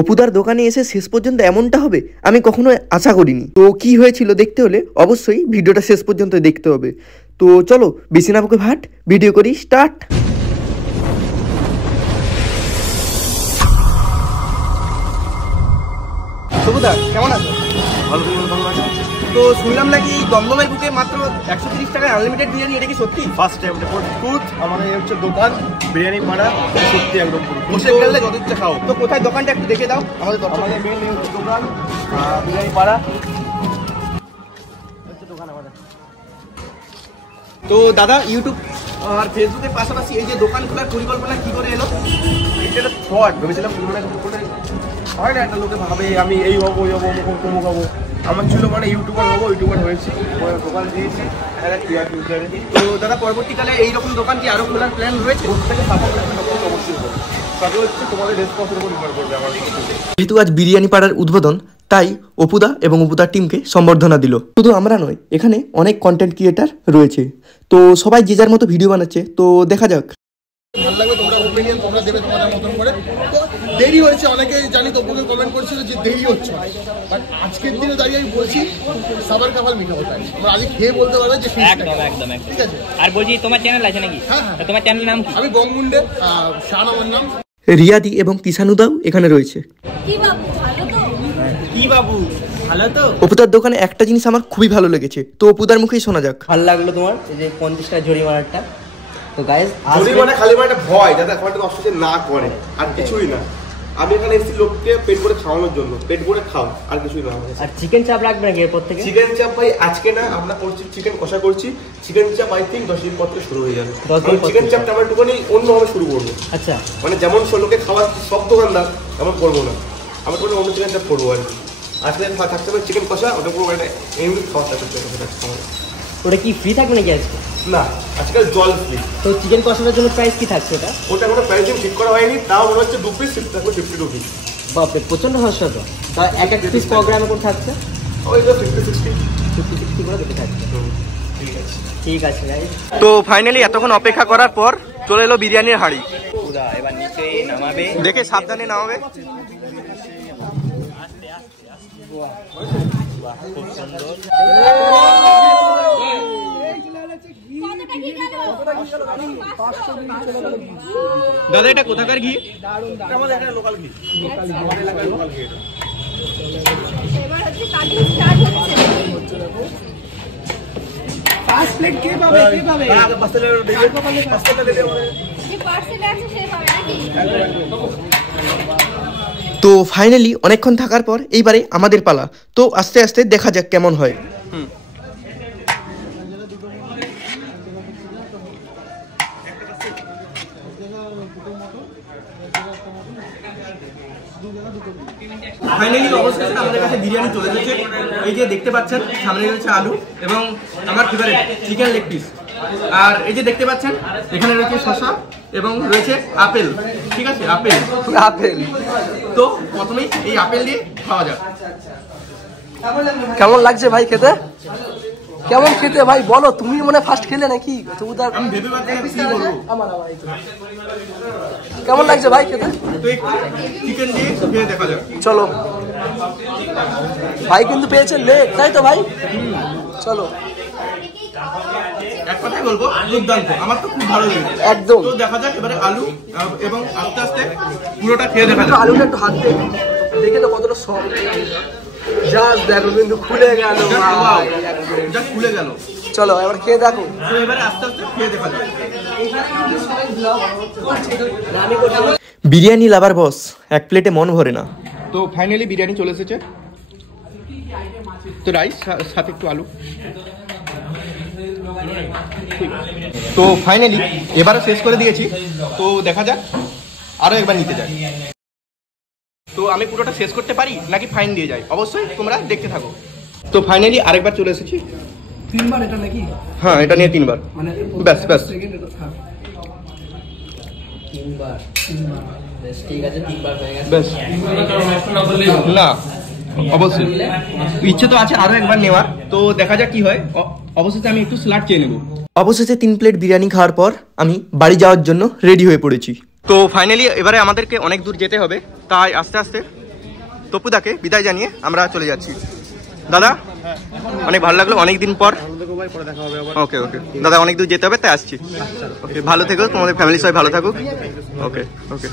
অপুদার দোকানে এসে শেষ পর্যন্ত এমনটা হবে আমি কখনো আশা করিনি। তো কি হয়েছিল দেখতে হলে অবশ্যই ভিডিওটা শেষ পর্যন্ত দেখতে হবে। তো চলো বেশি না বকে ভাট, ভিডিও করি স্টার্ট। সবুদা কেমন আছো? ভালো। তো শুনলাম নাকি দমদমের বুকে মাত্র 130 টাকায় আনলিমিটেড বিরিয়ানি, এটা কি সত্যি? First time truth. আমাদের হচ্ছে দোকান বিরিয়ানি পাড়া, সত্যি একদম বসে গেলে যত ইচ্ছা খাও। তো কোথায় দোকানটা একটু দেখে দাও আমাদের। মেন হচ্ছে দোকান বিরিয়ানি পাড়া হচ্ছে দোকান আমাদের। তো দাদা ইউটিউব আর ফেসবুকের পাশাপাশি এই যে দোকান খোলার পরিকল্পনা কি করে এলো? এটা থট ভেবেছিলাম হয় না, একটা লোকে ভাবে আমি এই হবো ওই হবো তমুক হবো। আমার ছিল মানে ইউটিউবার হবো, ইউটিউবার হয়েছি, দোকান দিয়েছি। তো দাদা পরবর্তীকালে এইরকম দোকান কি আরো খোলার প্ল্যান রয়েছে? প্রত্যেকে সাপোর্ট অবশ্যই হবে, তাকে হচ্ছে তোমাদের রেসপন্সের উপর নির্ভর করবে আমার। যেহেতু আজ বিরিয়ানি পাড়ার উদ্বোধন, তাই অপুদা এবং অপুদার টিমকে সম্বর্ধনা দিল। শুধু আমরা নয়, এখানে অনেক কন্টেন্ট ক্রিয়েটার রয়েছে। তো সবাই যে যার মতো ভিডিও বানাচ্ছে, তো দেখা যাক। ভালো লাগবে, তোমরা ওপিনিয়ন তোমরা দেবে তোমাদের মতন করে। তো দেরি হয়েছে, অনেকেই জানি তবুকে কমেন্ট করেছিল যে দেরি হচ্ছে, বাট আজকের দিনে দাঁড়িয়ে আমি বলছি সবার কাপাল মিঠা হতে হয়। তোমরা আজকে খেয়ে বলতে পারবে যে একদম ঠিক আছে। আর বলছি তোমার চ্যানেল আছে নাকি? হ্যাঁ, তোমার চ্যানেলের নাম কি? আমি বঙ্গমুন্ডে শান আমার নাম। রিয়াদি এবং কিষানুদাও এখানে রয়েছে। কি বাবু ভালো তো? অপুদার দোকানে একটা জিনিস আমার খুবই ভালো লেগেছে, তো অপুদার মুখেই শোনা যাক। ভালো লাগলো তোমার এই যে 50 টাকা জরিমানাটা। তো গাইস জরিমানা খালি মানে ভয় যাতে খাবারটা নষ্ট না করে, আর কিছুই না। আমি এখানে এসেছি লোককে পেট করে খাওয়ানোর জন্য, পেট করে খাও, আর কিছুই না। আর চিকেন চাপ রাখবে নাকি এরপর থেকে? চিকেন চাপ ভাই আজকে না, আমরা করছি চিকেন কষা করছি। চিকেন চাপ আই থিঙ্ক 10 দিন পর থেকে শুরু হয়ে যাবে। চিকেন চাপটা আমরা একটুখানি অন্যভাবে শুরু করবো। আচ্ছা, মানে যেমন লোকে খাওয়া সব দোকানদার তেমন করবো না, আমরা কোনো অন্য চিকেন চাপ করবো আর কি। আজকে থাকতে হবে চিকেন কষা, ওটা পুরো একটা এমনি খাওয়া থাকবে। ওটা কি ফ্রি থাকবে নাকি আজকে? না, আজকাল জল ফ্রি। তো চিকেন কষানোর জন্য প্রাইস কি থাকছে ওটা? ওটা কোনো প্রাইসিং ঠিক করা হয়নি, তাও মনে হচ্ছে 2 পিস থাকবে 50 রুপিস। বাপরে, প্রচন্ড সস্তা তো। তা এক পিস প্রোগ্রামে করে থাকছে ওই তো 50-60 করে দেখে থাকছে। ঠিক আছে গাইস। তো ফাইনালি এতক্ষণ অপেক্ষা করার পর চলে এলো বিরিয়ানির হাঁড়ি। পুরা এবার নিচে নামাবে, দেখে সাবধানে নামাবে। খুব সুন্দর। দাদা এটা কোথাকার ঘি? আমাদের এখানে লোকাল ঘি। আমাদের এলাকায় লোকাল ঘি। এবার হচ্ছে কাটিং স্টার্ট হচ্ছে। ফার্স্ট প্লেট কে পাবে? আগে পাস্তাটা দিলে যে পার্সেল আছে সে পাবে নাকি? তো ফাইনালি অনেকক্ষণ থাকার পর এইবারে আমাদের পালা। তো আস্তে আস্তে দেখা যাক কেমন হয়। ফাইনালি অবশেষে আমাদের কাছে বিরিয়ানি চলে এসেছে। এই যে দেখতে পাচ্ছেন সামনে রয়েছে আলু এবং আমার ফেভারিট চিকেন লেগ পিস। আর এই যে দেখতে পাচ্ছেন এখানে রয়েছে শসা এবং রয়েছে আপেল। ঠিক আছে, আপেল। তো প্রথমেই এই আপেল দিয়ে খাওয়া যাক। কেমন লাগছে ভাই খেতে? কেমন খেতে ভাই বলো, তুমি মনে ফার্স্ট খেলে নাকি? আমি ভেবে পাচ্ছি না কি বলবো। কেমন লাগছে ভাই খেতে? তো একটু চিকেন দিয়ে খেয়ে দেখা যাক। চলো ভাই, কিন্তু পেয়েছে লেগ, তাই তো ভাই? চলো এক কথাই বলবো দুর্দান্ত, আমার তো খুব ভালো লেগেছে একদম। তো দেখা যাক এবারে আলু এবং আস্তে আস্তে পুরোটা খেয়ে দেখা যাক। আলুটা একটু হাত দেখে তো কতটা সফট, জাস্ট দেখো কিন্তু খুলে গেল, যা খুলে গেল। চলো এবার খেয়ে দেখো। তো এবারে আস্তে আস্তে খেয়ে দেখা যাক। বিরিয়ানি লাভার বস, এক প্লেটে মন ভরে না। তো ফাইনালি বিরিয়ানি চলে এসেছে। তো রাইস সাথে একটু আলু। তো ফাইনালি এবারও শেষ করে দিয়েছি। তো দেখা যাক আরো একবার নিতে যাই। তো আমি পুরোটা শেষ করতে পারি নাকি ফাইন দিয়ে যাই, অবশ্যই তোমরা দেখতে থাকো। তো ফাইনালি আরেকবার চলে এসেছি। 3 বার এটা নাকি? হ্যাঁ, এটা নিয়ে 3 বার। মানে ব্যাস ব্যাস। সেকেন্ড এটা থাক। 3 বার বেশ, ঠিক আছে 3 বার হয়ে গেছে। ব্যাস না, অবশ্যই ইচ্ছে তো আছে আরো একবার নেওয়ার। তো দেখা যাক কি হয়। অবশ্যই আমি একটু স্যালাড চেয়ে নেবো। অবশেষে 3 প্লেট বিরিয়ানি খাওয়ার পর আমি বাড়ি যাওয়ার জন্য রেডি হয়ে পড়েছি। তো ফাইনালি এবারে আমাদেরকে অনেক দূর যেতে হবে, তাই আস্তে আস্তে তপুদাকে বিদায় জানিয়ে আমরা চলে যাচ্ছি। দাদা অনেক ভালো লাগলো, অনেকদিন পর। ওকে ওকে দাদা, অনেক দূর যেতে হবে তাই আসছি। ওকে, ভালো থেকো, তোমাদের ফ্যামিলি সবাই ভালো থাকুক। ওকে ওকে।